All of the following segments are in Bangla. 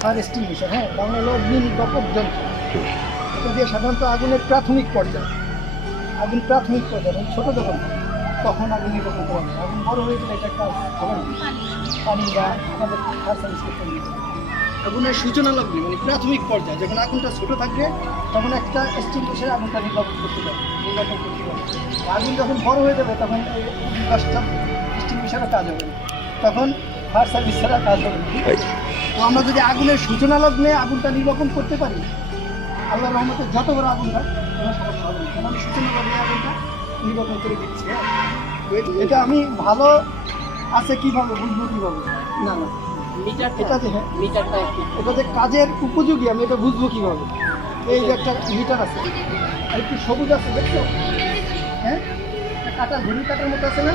ফায়ার এক্সটিংগুইশার হ্যাঁ বাংলা হলো নির্বাপক যন্ত্র এটা দিয়ে সাধারণত আগুনের প্রাথমিক পর্যায়ে। আগুন প্রাথমিক পর্যায়ে মানে ছোটো যখন, তখন আগুন নির্বাপন করা হয়। আগুন বড় হয়ে গেলে এটা কাজ হবে না পানি বা আমাদের ফায়ার সার্ভিস করতে আগুনের সূচনা লগ্নে মানে প্রাথমিক পর্যায়ে, যখন আগুনটা ছোট থাকবে তখন একটা এক্সটিংগুইশার আগুনটা নির্বাপন করতে পারে নির্বাপন করতে পারে। আগুন যখন বড় হয়ে যাবে, তখন এই দশটা এক্সটিংগুইশারও কাজ হবে তখন ফায়ার সার্ভিস ছাড়া কাজ হবে তো আমরা যদি আগুনের সূচনা লগ্নে আগুনটা নির্বাপন করতে পারি আল্লাহ রহমতে যত বড় আগুন হয় কোনো সমস্যা হবে না। কারণ আমি সূচনা লগ্নে আগুনটা নির্বাপন করে দিচ্ছি। এটা- আমি ভালো আছে কীভাবে বুঝব কীভাবে? না না। এটা যে হ্যাঁ মিটারটা কাজের উপযোগী আমি এটা বুঝব কীভাবে? এই যে একটা মিটার আছে আর একটু সবুজ আছে দেখছ? হ্যাঁ? কাটা ঘড়ি কাটার মতো আছে না?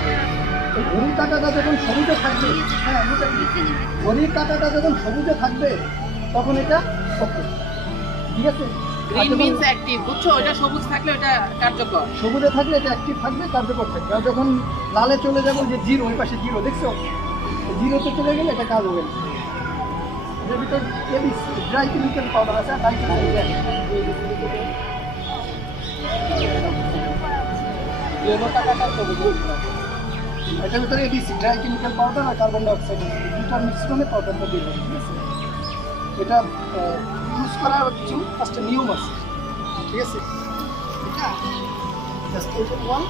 ঘড়ির কাটাটা যখন সবুজে থাকবে হ্যাঁ ঘড়ির কাটাটা যখন সবুজে থাকবে তখন এটা ওকে ঠিক আছে? গ্রিন অ্যাক্টিভ বুঝছ? ওটা সবুজ থাকলে ওটা কার্যকর। সবুজে থাকলে এটা অ্যাক্টিভ থাকবে কার্যকর থাকবে। আর যখন লালে চলে যাবে যে জিরো ওই পাশে জিরো দেখছ? জিরোতে চলে গেলে এটা কাজ হবে না। ভিতর ড্রাই কেমিক্যাল পাউডার আছে ড্রাই ইয়েলো টাকাটা সবুজ। এটার ভিতরে এবিসি ড্রাই কেমিক্যাল পাউডার আর কার্বন ডাইঅক্সাইড দুটার মিশ্রণে পাউডারটা দিয়ে ঠিক আছে এটা ইউজ করার কিছু ফার্স্টে নিয়ম আছে। ঠিক আছে? এটা জাস্ট ওয়ান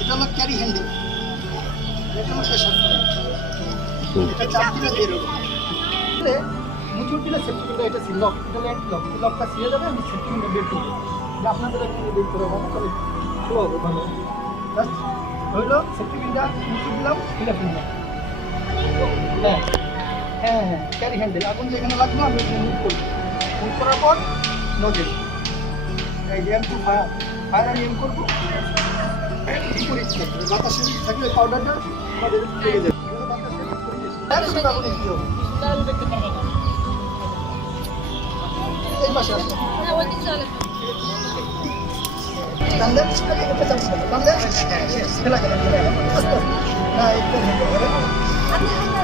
এটা হলো ক্যারি হ্যান্ডেল এটা হলো মুচুর দিলে সেফটি লক এটা আমি সেফটি বের করব। আপনাদের একটু বের করে হবে তাহলে ভালো হবে ভালো। জাস্ট হইল পিনটা হ্যাঁ হ্যাঁ হ্যাঁ ক্যারি হ্যান্ডেল আগুন যেখানে লাগল আমি মুভ করব। মুভ করার পর নজেল এই টু ফায়ার ফায়ার আমি করব। বিপরীত থাকবে বাতাসে থাকলে পাউডারটা আমাদের লেগে এই পাশে আসো টানলে এটা চাপছে না। টানলে ফেলা যাবে ফেলা যাবে। আস্তে আস্তে। না একটু ধরে ধরেন।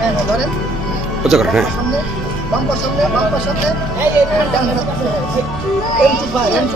হ্যাঁ হ্যাঁ ধরেন উঁচু করেন হ্যাঁ সামনে বাম পা সামনে বাম পা সামনে ডান হাত এম টু ফায়ার এম